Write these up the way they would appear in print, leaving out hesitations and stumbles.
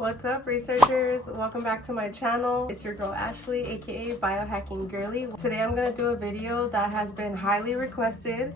What's up, researchers? Welcome back to my channel. It's your girl Ashley, aka Biohackinggirly. Today I'm gonna do a video that has been highly requested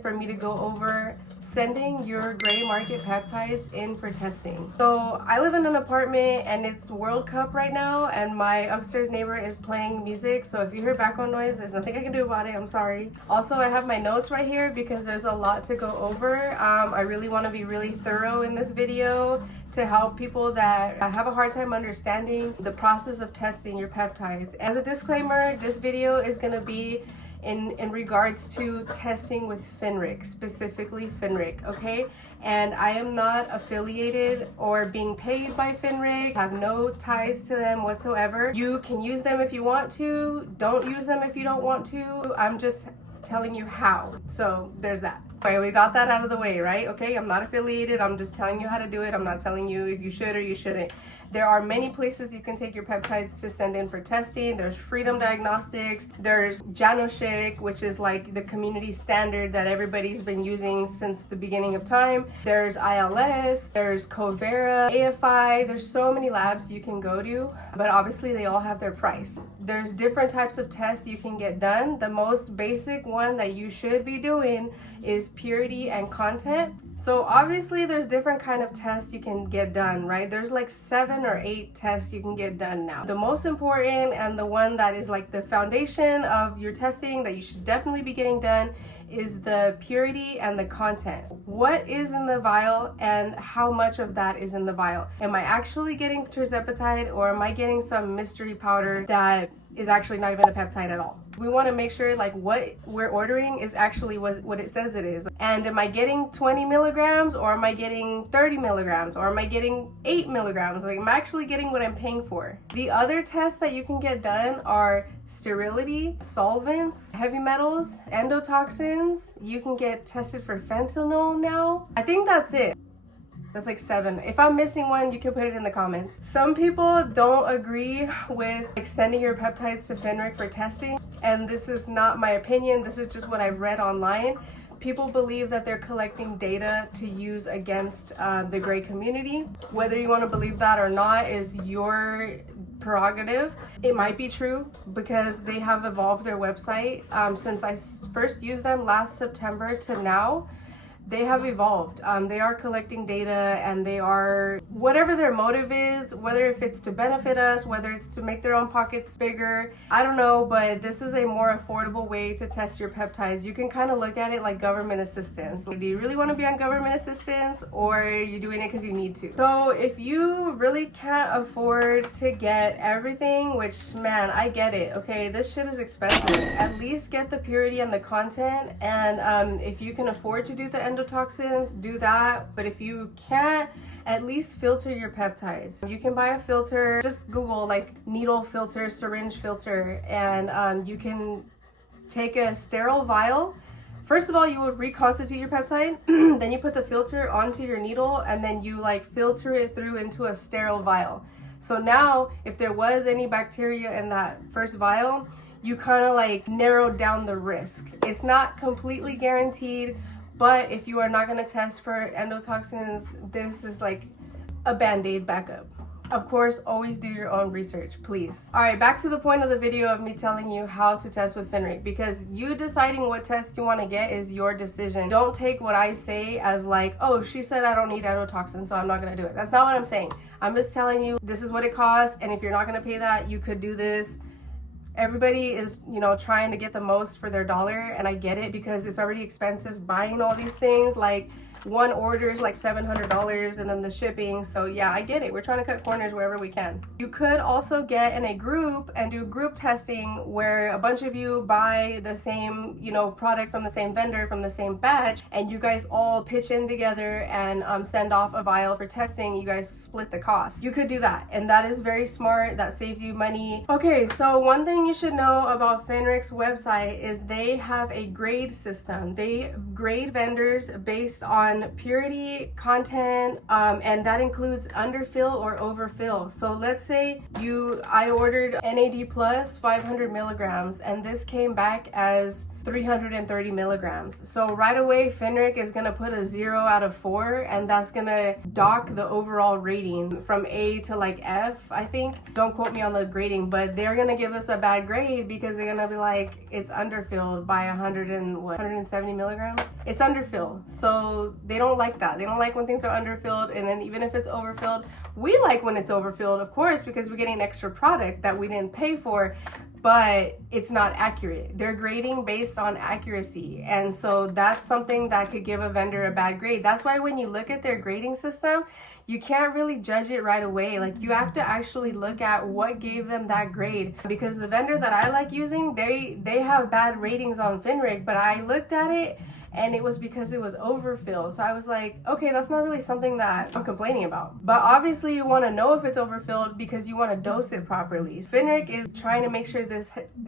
for me to go over sending your gray market peptides in for testing. So I live in an apartment and it's World Cup right now, and my upstairs neighbor is playing music, so if you hear background noise, there's nothing I can do about it. I'm sorry. Also, I have my notes right here because there's a lot to go over. I really want to be really thorough in this video to help people that have a hard time understanding the process of testing your peptides. As a disclaimer, this video is going to be in regards to testing with Finric, specifically Finric, okay? And I am not affiliated or being paid by Finric, have no ties to them whatsoever. You can use them if you want to, don't use them if you don't want to. I'm just telling you how. So there's that. All right, we got that out of the way, right? Okay, I'm not affiliated. I'm just telling you how to do it. I'm not telling you if you should or you shouldn't. There are many places you can take your peptides to send in for testing. There's Freedom Diagnostics. There's Janoshik, which is like the community standard that everybody's been using since the beginning of time. There's ILS, there's Covera, AFI. There's so many labs you can go to, but obviously they all have their price. There's different types of tests you can get done. The most basic one that you should be doing is purity and content. So obviously there's different kind of tests you can get done, right? There's like 7 or 8 tests you can get done now. The most important and the one that is like the foundation of your testing that you should definitely be getting done is the purity and the content. What is in the vial and how much of that is in the vial? Am I actually getting terzepatide, or am I getting some mystery powder that is actually not even a peptide at all? We want to make sure like what we're ordering is actually what it says it is. And am I getting 20 milligrams, or am I getting 30 milligrams, or am I getting 8 milligrams? Like, am I actually getting what I'm paying for? The other tests that you can get done are sterility, solvents, heavy metals, endotoxins. You can get tested for fentanyl now. I think that's it. That's like 7. If I'm missing one, you can put it in the comments. Some people don't agree with extending your peptides to Finric for testing, and this is not my opinion. This is just what I've read online. People believe that they're collecting data to use against the gray community. Whether you want to believe that or not is your prerogative. It might be true because they have evolved their website since I first used them last September to now. They have evolved. They are collecting data, and they are, whatever their motive is, whether if it's to benefit us, whether it's to make their own pockets bigger, I don't know, but this is a more affordable way to test your peptides. You can kind of look at it like government assistance. Like, do you really want to be on government assistance, or are you doing it because you need to? So if you really can't afford to get everything, which, man, I get it, okay, this shit is expensive, at least get the purity and the content. And if you can afford to do the endotoxins, do that. But if you can't, at least filter your peptides. You can buy a filter. Just Google like needle filter, syringe filter, and you can take a sterile vial. First of all, you would reconstitute your peptide, then you put the filter onto your needle, and then you like filter it through into a sterile vial. So now if there was any bacteria in that first vial, you kind of like narrowed down the risk. It's not completely guaranteed, but if you are not going to test for endotoxins, this is like a band-aid backup. Of course, always do your own research, please. All right, back to the point of the video of me telling you how to test with Finric, because you deciding what test you want to get is your decision. Don't take what I say as like, oh, she said I don't need endotoxins, so I'm not going to do it. That's not what I'm saying. I'm just telling you this is what it costs, and if you're not going to pay that, you could do this. Everybody is, you know, trying to get the most for their dollar, and I get it because it's already expensive buying all these things. Like, one order is like $700 and then the shipping. So yeah, I get it. We're trying to cut corners wherever we can. You could also get in a group and do group testing where a bunch of you buy the same, you know, product from the same vendor, from the same batch, and you guys all pitch in together and send off a vial for testing. You guys split the cost. You could do that, and that is very smart. That saves you money. Okay, so one thing you should know about Finric's website is they have a grade system. They grade vendors based on purity, content, and that includes underfill or overfill. So let's say I ordered NAD plus 500 milligrams, and this came back as 330 milligrams. So right away, Finric is gonna put a 0 out of 4, and that's gonna dock the overall rating from A to like F, I think. Don't quote me on the grading, but they're gonna give us a bad grade because they're gonna be like, it's underfilled by 170 milligrams. It's underfilled. So they don't like that. They don't like when things are underfilled, and then even if it's overfilled, we like when it's overfilled, of course, because we're getting extra product that we didn't pay for, but it's not accurate. They're grading based on accuracy. And so that's something that could give a vendor a bad grade. That's why when you look at their grading system, you can't really judge it right away. Like, you have to actually look at what gave them that grade. Because the vendor that I like using, they have bad ratings on Finric, but I looked at it and it was because it was overfilled. So I was like, okay, that's not really something that I'm complaining about. But obviously you want to know if it's overfilled because you want to dose it properly. Finric is trying to make sure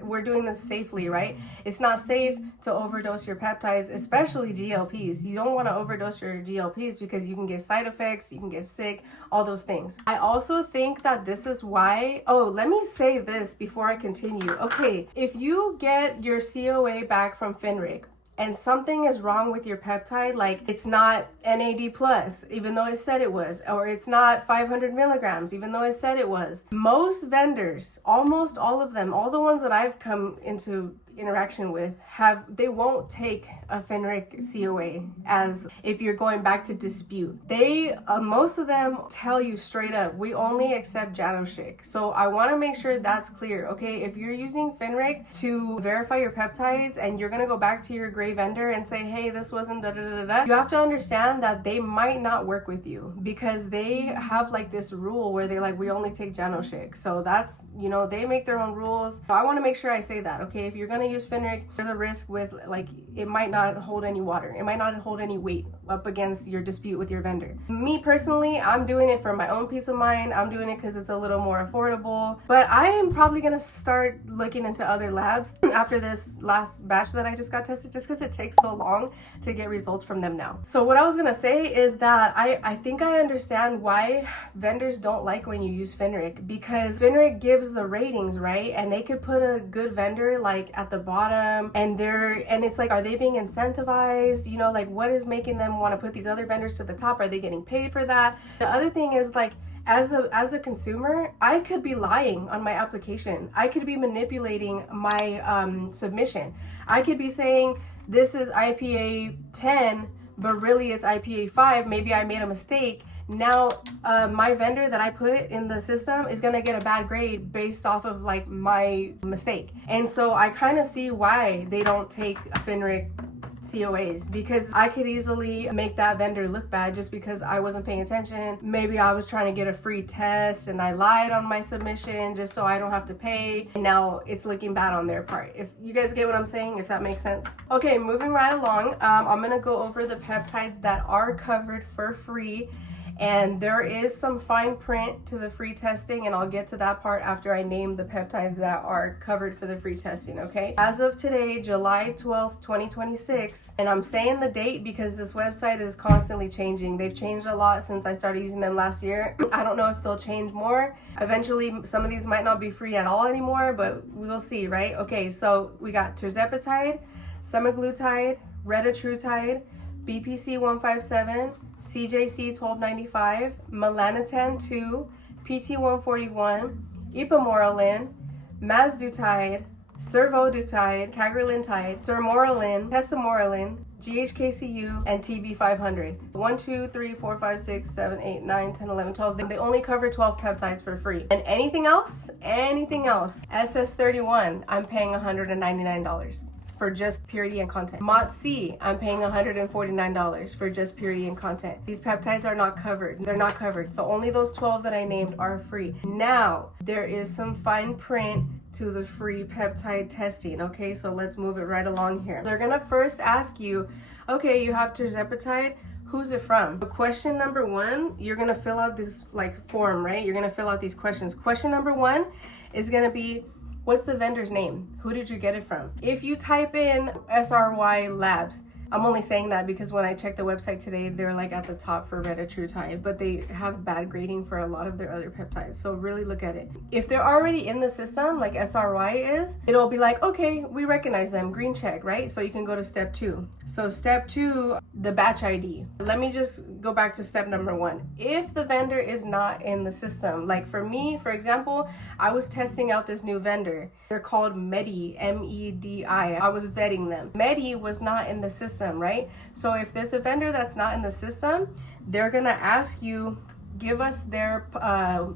we're doing this safely, right? It's not safe to overdose your peptides, especially GLPs. You don't want to overdose your GLPs because you can get side effects, you can get sick, all those things. I also think that this is why, let me say this before I continue. Okay, if you get your COA back from Finric, and something is wrong with your peptide, like it's not NAD plus, even though it said it was, or it's not 500 milligrams, even though it said it was. Most vendors, almost all of them, all the ones that I've come into interaction with, they won't take a Finric COA as if you're going back to dispute. Most of them tell you straight up, we only accept Janoshik. So I want to make sure that's clear, okay? If you're using Finric to verify your peptides and you're going to go back to your gray vendor and say, hey, this wasn't da da da da, you have to understand that they might not work with you because they have like this rule where they like, we only take Janoshik. So that's, they make their own rules. So I want to make sure I say that, okay? If you're going to use Finric, there's a risk with like, it might not hold any water. It might not hold any weight up against your dispute with your vendor. Me personally, I'm doing it for my own peace of mind. I'm doing it because it's a little more affordable, but I am probably going to start looking into other labs after this last batch that I just got tested, just because it takes so long to get results from them now. So what I was going to say is that I think I understand why vendors don't like when you use Finric, because Finric gives the ratings, right? And they could put a good vendor like at the bottom, and it's like, are they being incentivized? Like, what is making them want to put these other vendors to the top? Are they getting paid for that? The other thing is, like, as a consumer, I could be lying on my application. I could be manipulating my submission. I could be saying this is IPA 10, but really it's IPA 5. Maybe I made a mistake. Now, my vendor that I put in the system is gonna get a bad grade based off of like my mistake. And so I kind of see why they don't take Finric COAs, because I could easily make that vendor look bad just because I wasn't paying attention. Maybe I was trying to get a free test and I lied on my submission just so I don't have to pay, and now it's looking bad on their part. If you guys get what I'm saying, if that makes sense. Okay, moving right along, I'm gonna go over the peptides that are covered for free. And there is some fine print to the free testing, and I'll get to that part after I name the peptides that are covered for the free testing, okay? As of today, July 12th, 2026, and I'm saying the date because this website is constantly changing. They've changed a lot since I started using them last year. I don't know if they'll change more. Eventually, some of these might not be free at all anymore, but we will see, right? Okay, so we got tirzepatide, semaglutide, retatrutide, BPC 157, CJC 1295, melanotan 2, PT 141, ipamorelin, mazdutide, survodutide, cagrilintide, sermorelin, testamorelin, GHKCU, and TB 500. 1, 2, 3, 4, 5, 6, 7, 8, 9, 10, 11, 12. They only cover 12 peptides for free. And anything else, SS31, I'm paying $199. For just purity and content. MOTC, I'm paying $149 for just purity and content. These peptides are not covered. They're not covered. So only those 12 that I named are free. Now, there is some fine print to the free peptide testing. Okay, so let's move it right along here. They're gonna first ask you, okay, you have tirzepatide, who's it from? Question number 1, you're gonna fill out this like form, right? You're gonna fill out these questions. Question number 1 is gonna be, what's the vendor's name? Who did you get it from? If you type in SRY Labs, I'm only saying that because when I checked the website today, they're like at the top for retatrutide, but they have bad grading for a lot of their other peptides. So really look at it. If they're already in the system, like SRY is, it'll be like, okay, we recognize them, green check, right? So you can go to step 2. So step 2, the batch ID. Let me just go back to step number 1. If the vendor is not in the system, like for me, for example, I was testing out this new vendor. They're called Medi, M-E-D-I. I was vetting them. Medi was not in the system, right? So if there's a vendor that's not in the system, they're gonna ask you, give us their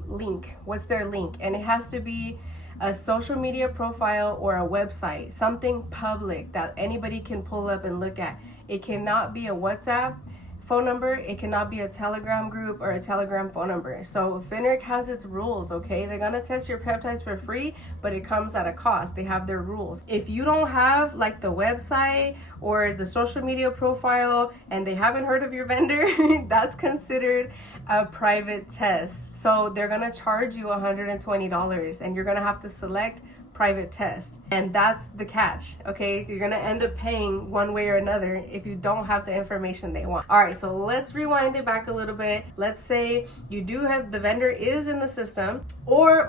link. What's their link? And it has to be a social media profile or a website, something public that anybody can pull up and look at. It cannot be a WhatsApp phone number, it cannot be a Telegram group or a Telegram phone number. So Finric has its rules, okay? They're gonna test your peptides for free, but it comes at a cost. They have their rules. If you don't have like the website or the social media profile and they haven't heard of your vendor, that's considered a private test. So they're gonna charge you $120 and you're gonna have to select private test, and that's the catch. Okay, you're gonna end up paying one way or another if you don't have the information they want. All right, so let's rewind it back a little bit. Let's say you do have the vendor is in the system, or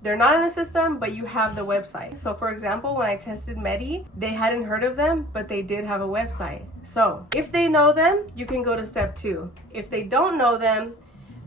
they're not in the system, but you have the website. So for example, when I tested Medi, they hadn't heard of them, but they did have a website. So if they know them, you can go to step 2. If they don't know them,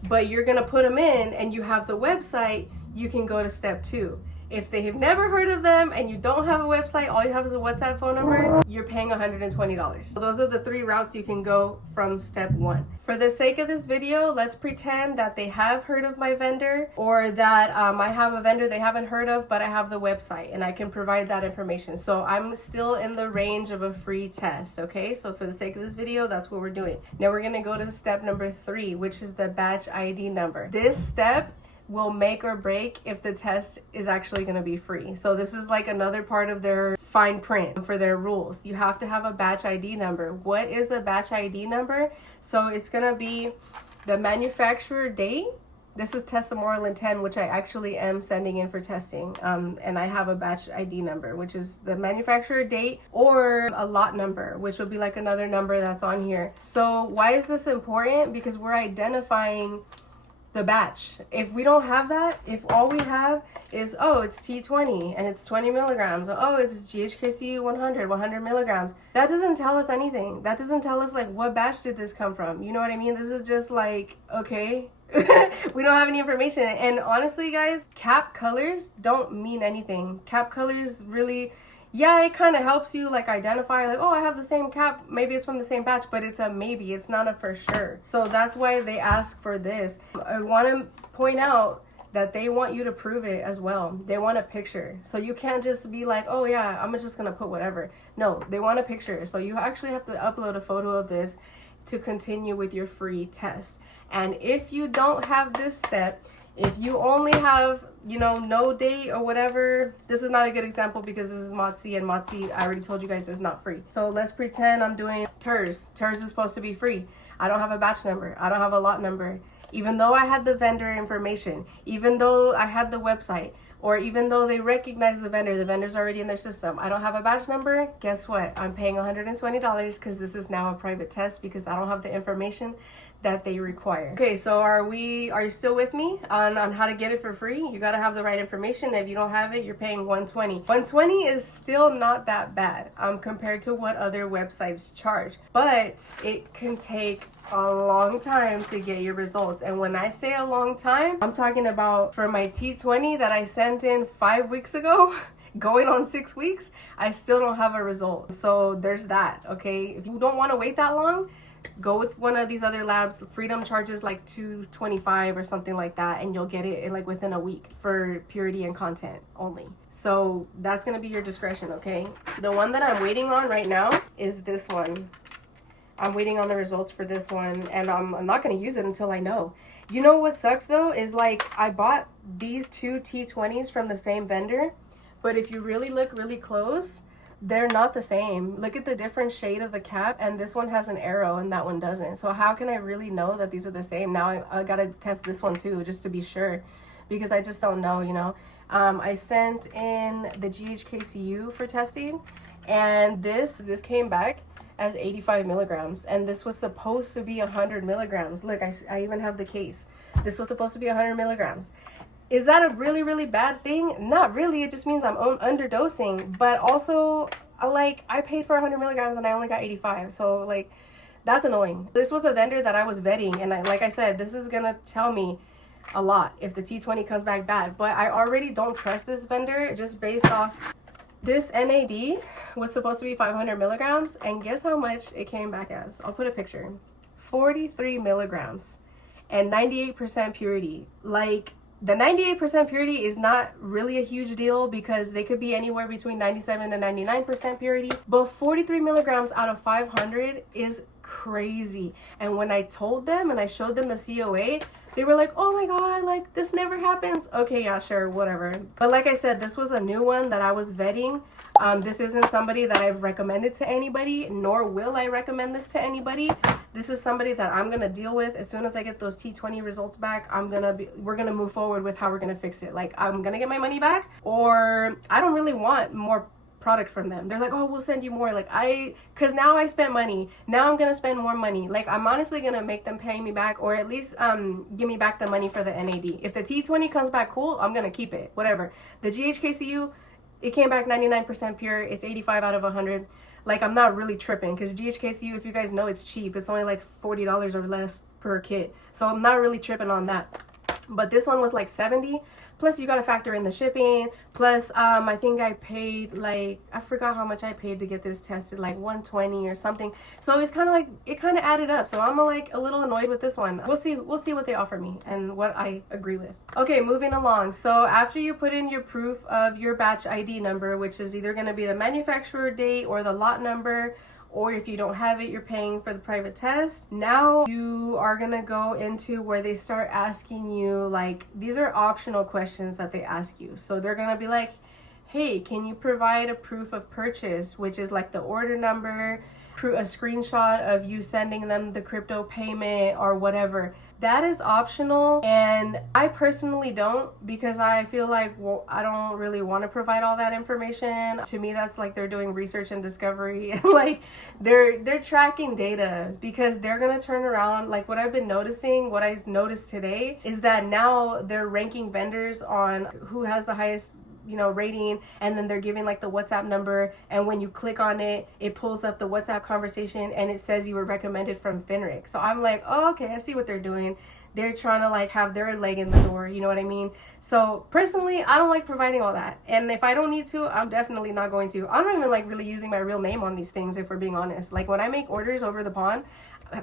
but you're gonna put them in and you have the website, you can go to step 2. If they have never heard of them and you don't have a website, all you have is a WhatsApp phone number, you're paying $120. So those are the 3 routes you can go from step 1. For the sake of this video, let's pretend that they have heard of my vendor, or that I have a vendor they haven't heard of, but I have the website and I can provide that information. So I'm still in the range of a free test, okay? So for the sake of this video, that's what we're doing. Now we're gonna go to step number 3, which is the batch ID number. This step will make or break if the test is actually going to be free. So this is like another part of their fine print for their rules. You have to have a batch ID number. What is a batch ID number? So it's going to be the manufacturer date. This is Tessamorelin 10, which I actually am sending in for testing. And I have a batch ID number, which is the manufacturer date, or a lot number, which will be like another number that's on here. So why is this important? Because we're identifying the batch. If we don't have that, if all we have is, oh, it's T20 and it's 20 milligrams, oh, it's GHKC 100 milligrams, that doesn't tell us anything. That doesn't tell us like what batch did this come from. You know what I mean? This is just like, okay, we don't have any information. And honestly, guys, cap colors don't mean anything. Cap colors really, yeah, it kind of helps you like identify like, oh, I have the same cap, maybe it's from the same batch, but it's a maybe, it's not a for sure. So that's why they ask for this. I want to point out that they want you to prove it as well. They want a picture. So you can't just be like, oh yeah, I'm just gonna put whatever. No, they want a picture. So you actually have to upload a photo of this to continue with your free test. And if you don't have this step, if you only have, you know, no date or whatever, this is not a good example because this is Motzi, and Motzi, I already told you guys, is not free. So let's pretend I'm doing TERS. TERS is supposed to be free. I don't have a batch number. I don't have a lot number. Even though I had the vendor information, even though I had the website, or even though they recognize the vendor's already in their system, I don't have a batch number, guess what? I'm paying $120 because this is now a private test because I don't have the information that they require. Okay, so are you still with me on how to get it for free? You gotta have the right information. If you don't have it, you're paying $120. $120 is still not that bad compared to what other websites charge, but it can take a long time to get your results. And when I say a long time, I'm talking about for my T20 that I sent in 5 weeks ago, going on 6 weeks, I still don't have a result. So there's that, okay? If you don't want to wait that long, go with one of these other labs. Freedom charges like $225 or something like that, and you'll get it in like within a week for purity and content only. So that's gonna be your discretion, okay? The one that I'm waiting on right now is this one. I'm waiting on the results for this one, and I'm not gonna use it until I know. You know what sucks though is like I bought these 2 T20s from the same vendor, but if you really look really close, they're not the same. Look at the different shade of the cap, and this one has an arrow and that one doesn't. So how can I really know that these are the same? Now I gotta test this one too, just to be sure, because I just don't know, you know. I sent in the GHKCU for testing, And this came back as 85 milligrams, and this was supposed to be 100 milligrams. Look, I even have the case. This was supposed to be 100 milligrams. Is that a really, really bad thing? Not really. It just means I'm underdosing. But also, I paid for 100 milligrams and I only got 85. So, like, that's annoying. This was a vendor that I was vetting. And like I said, this is going to tell me a lot if the T20 comes back bad. But I already don't trust this vendor just based off this NAD was supposed to be 500 milligrams. And guess how much it came back as? I'll put a picture. 43 milligrams and 98% purity. Like, the 98% purity is not really a huge deal because they could be anywhere between 97 and 99% purity. But 43 milligrams out of 500 is crazy. And when I told them and I showed them the COA, they were like, oh my God, like, this never happens. Okay, yeah, sure, whatever. But like I said, this was a new one that I was vetting. This isn't somebody that I've recommended to anybody, nor will I recommend this to anybody. This is somebody that I'm gonna deal with as soon as I get those T20 results back. We're gonna move forward with how we're gonna fix it. Like, I'm gonna get my money back, or I don't really want more product from them. They're like, oh, we'll send you more. Like, because now I spent money. Now I'm gonna spend more money. Like, I'm honestly gonna make them pay me back, or at least give me back the money for the NAD. If the T20 comes back cool, I'm gonna keep it. Whatever. The GHKCU, it came back 99% pure. It's 85 out of 100. Like, I'm not really tripping because GHKCU, if you guys know, it's cheap. It's only like $40 or less per kit. So I'm not really tripping on that. But this one was like 70, plus you got to factor in the shipping, plus I think I paid, like, I forgot how much I paid to get this tested, like 120 or something. So it's kind of like, it kind of added up. So I'm like a little annoyed with this one. We'll see what they offer me and what I agree with. Okay, moving along. So after you put in your proof of your batch ID number, which is either going to be the manufacturer date or the lot number, or if you don't have it, you're paying for the private test. Now you are gonna go into where they start asking you, like, these are optional questions that they ask you. So they're gonna be like, hey, can you provide a proof of purchase, which is like the order number, a screenshot of you sending them the crypto payment or whatever. That is optional, and I personally don't, because I feel like, well, I don't really want to provide all that information. To me, that's like they're doing research and discovery, and like they're tracking data, because they're gonna turn around. Like, what I've been noticing, what I noticed today, is that now they're ranking vendors on who has the highest rating, and then they're giving like the WhatsApp number, and when you click on it, it pulls up the WhatsApp conversation and it says you were recommended from Finric. So I'm like, oh, okay, I see what they're doing. They're trying to like have their leg in the door, you know what I mean? So personally, I don't like providing all that, and if I don't need to, I'm definitely not going to. I don't even like really using my real name on these things, if we're being honest. Like, when I make orders over the pond,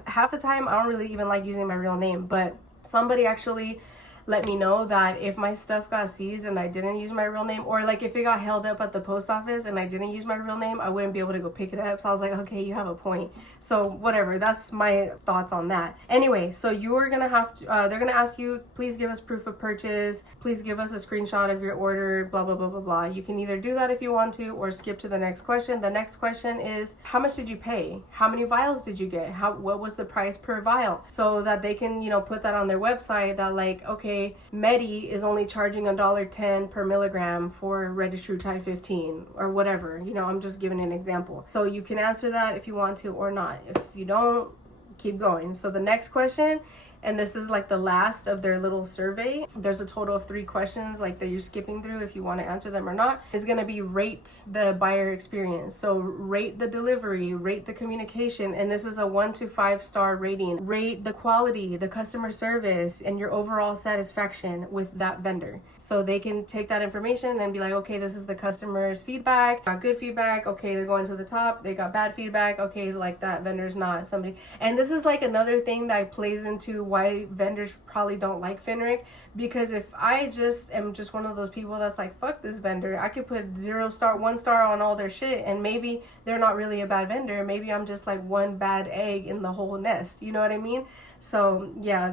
half the time I don't really even like using my real name. But somebody actually let me know that if my stuff got seized and I didn't use my real name, or like if it got held up at the post office and I didn't use my real name, I wouldn't be able to go pick it up. So I was like, okay, you have a point. So whatever, that's my thoughts on that. Anyway, so you're gonna have to they're gonna ask you, please give us proof of purchase, please give us a screenshot of your order, blah blah blah blah blah. You can either do that if you want to, or skip to the next question. The next question is, how much did you pay? How many vials did you get? What was the price per vial? So that they can put that on their website, that like, okay, Medi is only charging $1.10 per milligram for Retatrutide 15 or whatever. I'm just giving an example. So you can answer that if you want to or not. If you don't, keep going. So the next question, and this is like the last of their little survey, there's a total of 3 questions like that you're skipping through if you want to answer them or not. It's going to be rate the buyer experience. So rate the delivery, rate the communication, and this is a 1 to 5 star rating. Rate the quality, the customer service, and your overall satisfaction with that vendor. So they can take that information and be like, okay, this is the customer's feedback. Got good feedback, okay, they're going to the top. They got bad feedback, okay, like that vendor's not somebody. And this is like another thing that plays into why vendors probably don't like Finric, because if I just am just one of those people that's like, fuck this vendor, I could put 0 star, 1 star on all their shit, and maybe they're not really a bad vendor. Maybe I'm just like one bad egg in the whole nest, you know what I mean? So yeah,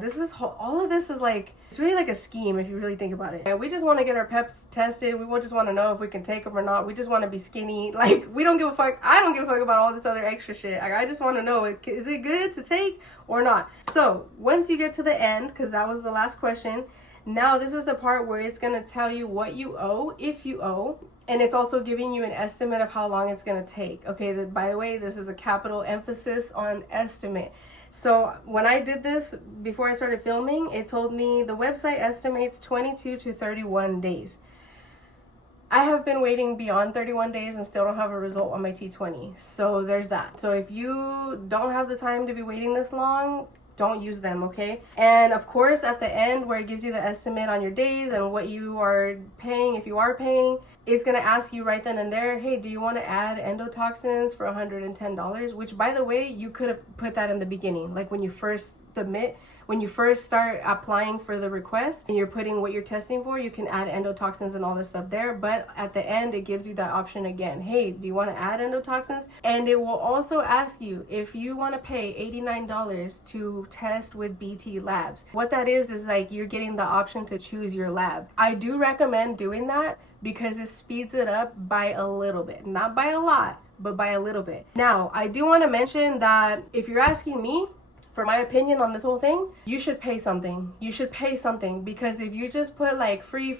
all of this is like, it's really like a scheme if you really think about it. And we just want to get our peps tested. We just want to know if we can take them or not. We just want to be skinny. Like, we don't give a fuck. I don't give a fuck about all this other extra shit. I just want to know, is it good to take or not? So once you get to the end, because that was the last question, now this is the part where it's going to tell you what you owe, if you owe. And it's also giving you an estimate of how long it's going to take. Okay, by the way, this is a capital emphasis on estimate. So when I did this, before I started filming, it told me the website estimates 22 to 31 days. I have been waiting beyond 31 days and still don't have a result on my T20. So there's that. So if you don't have the time to be waiting this long, don't use them, okay? And of course, at the end where it gives you the estimate on your days and what you are paying, if you are paying, it's gonna ask you right then and there, hey, do you want to add endotoxins for $110? Which, by the way, you could have put that in the beginning, like when you first submit. When you first start applying for the request and you're putting what you're testing for, you can add endotoxins and all this stuff there. But at the end, it gives you that option again. Hey, do you want to add endotoxins? And it will also ask you if you want to pay $89 to test with BT Labs. What that is like you're getting the option to choose your lab. I do recommend doing that because it speeds it up by a little bit. Not by a lot, but by a little bit. Now, I do want to mention that if you're asking me, for my opinion on this whole thing, you should pay something. You should pay something, because if you just put like free,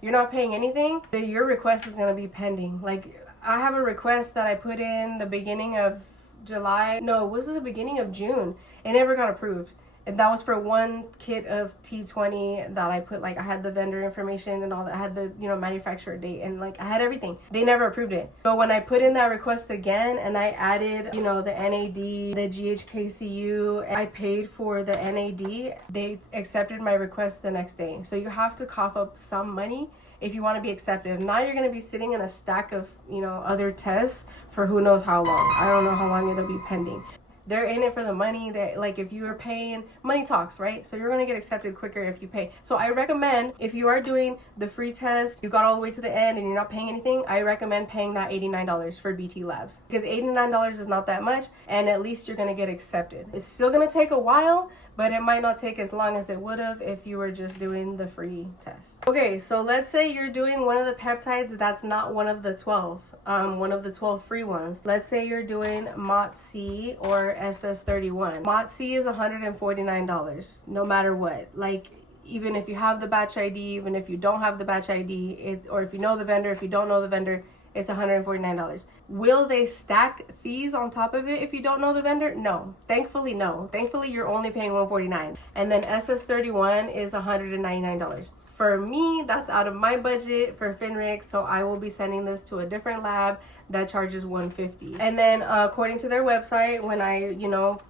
you're not paying anything, then your request is gonna be pending. Like, I have a request that I put in the beginning of July. No, was it the beginning of June? It never got approved. And that was for one kit of T20 that I put, like, I had the vendor information and all that. I had the, manufacturer date and, like, I had everything. They never approved it. But when I put in that request again and I added, the NAD, the GHKCU, and I paid for the NAD, they accepted my request the next day. So you have to cough up some money if you want to be accepted. Now you're going to be sitting in a stack of, other tests for who knows how long. I don't know how long it'll be pending. They're in it for the money. That, like, if you are paying, money talks, right? So you're going to get accepted quicker if you pay. So I recommend, if you are doing the free test, you got all the way to the end and you're not paying anything, I recommend paying that $89 for BT Labs, because $89 is not that much, and at least you're going to get accepted. It's still going to take a while, but it might not take as long as it would have if you were just doing the free test. Okay, so let's say you're doing one of the peptides that's not one of the 12, one of the 12 free ones. Let's say you're doing MOTS-C or SS31. MOTS-C is $149, no matter what. Like, even if you have the batch ID, even if you don't have the batch ID, or if you know the vendor, if you don't know the vendor, it's $149. Will they stack fees on top of it if you don't know the vendor? No. Thankfully, no. Thankfully, you're only paying $149. And then SS31 is $199. For me, that's out of my budget for Finrix, so I will be sending this to a different lab that charges $150. And then according to their website, when I,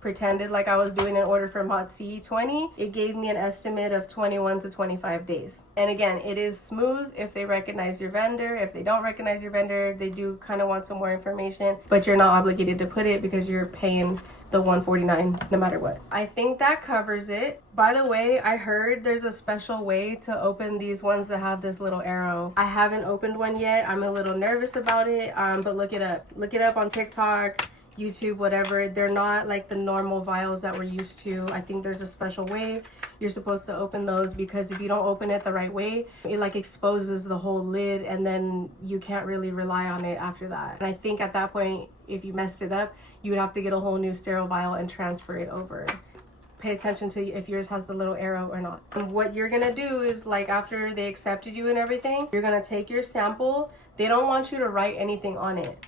pretended like I was doing an order for MOTS-C 20, it gave me an estimate of 21 to 25 days. And again, it is smooth if they recognize your vendor. If they don't recognize your vendor, they do kind of want some more information, but you're not obligated to put it because you're paying the $149 no matter what. I think that covers it. By the way, I heard there's a special way to open these ones that have this little arrow. I haven't opened one yet. I'm a little nervous about it, but look it up. Look it up on TikTok, YouTube, whatever. They're not like the normal vials that we're used to. I think there's a special way you're supposed to open those, because if you don't open it the right way, it like exposes the whole lid and then you can't really rely on it after that. And I think at that point, if you messed it up, you would have to get a whole new sterile vial and transfer it over. Pay attention to if yours has the little arrow or not. And what you're gonna do is, like, after they accepted you and everything, you're gonna take your sample. They don't want you to write anything on it.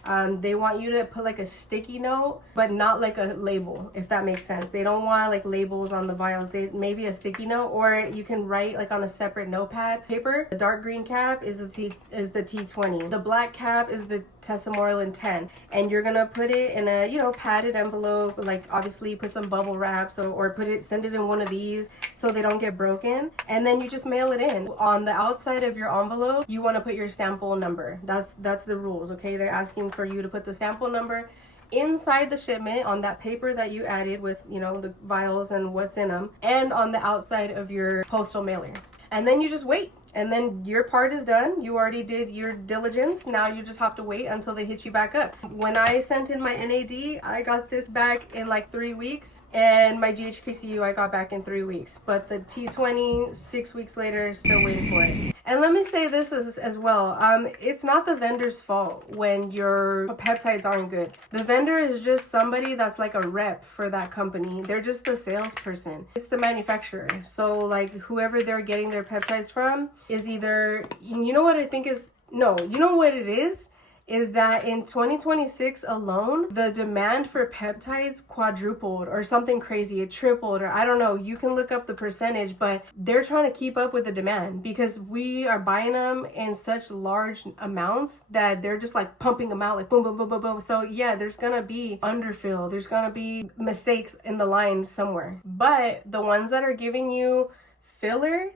They want you to put like a sticky note, but not like a label, if that makes sense. They don't want like labels on the vials. Maybe a sticky note, or you can write like on a separate notepad paper. The dark green cap is the T20. The black cap is the tesamorelin 10. And you're gonna put it in a padded envelope. Like, obviously put some bubble wrap, or send it in one of these so they don't get broken. And then you just mail it in. On the outside of your envelope, you want to put your sample number. That's the rules, okay? They're asking for you to put the sample number inside the shipment on that paper that you added with, the vials and what's in them, and on the outside of your postal mailer. And then you just wait. And then your part is done. You already did your diligence. Now you just have to wait until they hit you back up. When I sent in my NAD, I got this back in like 3 weeks. And my GHKCU, I got back in 3 weeks. But the T20, 6 weeks later, still waiting for it. And let me say this as well. It's not the vendor's fault when your peptides aren't good. The vendor is just somebody that's like a rep for that company. They're just the salesperson. It's the manufacturer. So like whoever they're getting their peptides from is either, what I think is No, you know what it is that in 2026 alone, the demand for peptides quadrupled or something crazy. It tripled, or I don't know. You can look up the percentage, but they're trying to keep up with the demand because we are buying them in such large amounts that they're just like pumping them out like boom, boom, boom, boom, boom. So yeah, there's gonna be underfill. There's gonna be mistakes in the line somewhere. But the ones that are giving you filler,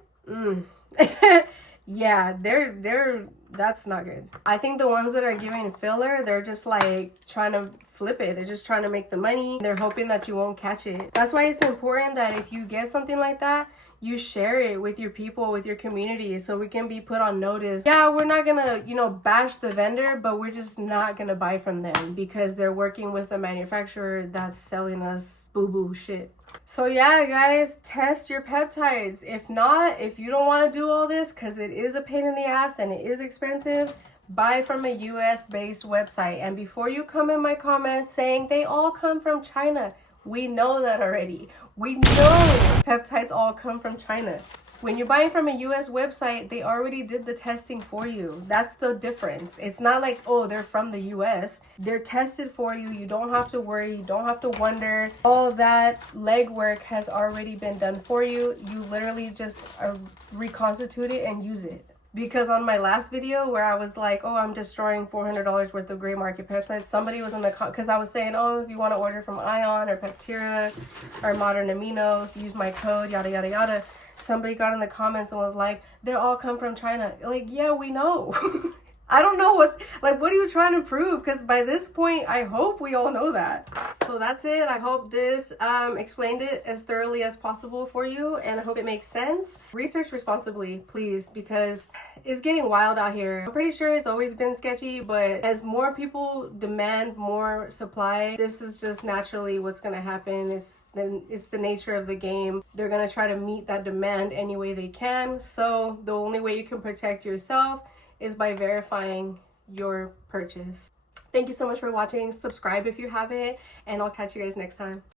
yeah, they're that's not good. I think the ones that are giving filler, they're just like trying to flip it. They're just trying to make the money. They're hoping that you won't catch it. That's why it's important that if you get something like that, you share it with your people, with your community, so we can be put on notice. Yeah, we're not gonna, bash the vendor, but we're just not gonna buy from them because they're working with a manufacturer that's selling us boo-boo shit. So yeah, guys, test your peptides. If not, if you don't want to do all this, because it is a pain in the ass and it is expensive, buy from a US based website. And before you come in my comments saying they all come from China, we know that already. We know peptides all come from China. When you're buying from a US website, they already did the testing for you. That's the difference. It's not like, oh, they're from the US. They're tested for you. You don't have to worry. You don't have to wonder. All that legwork has already been done for you. You literally just reconstitute it and use it. Because on my last video where I was like, oh, I'm destroying $400 worth of gray market peptides, somebody was in the because I was saying, oh, if you want to order from Ion or Peptira or Modern Aminos, use my code, yada, yada, yada. Somebody got in the comments and was like, they all come from China. Like, yeah, we know. I don't know what are you trying to prove? Because by this point, I hope we all know that. So that's it. I hope this explained it as thoroughly as possible for you, and I hope it makes sense. Research responsibly, please, because it's getting wild out here. I'm pretty sure it's always been sketchy, but as more people demand more supply, this is just naturally what's going to happen. It's the nature of the game. They're going to try to meet that demand any way they can. So the only way you can protect yourself is by verifying your purchase. Thank you so much for watching. Subscribe if you haven't, and I'll catch you guys next time.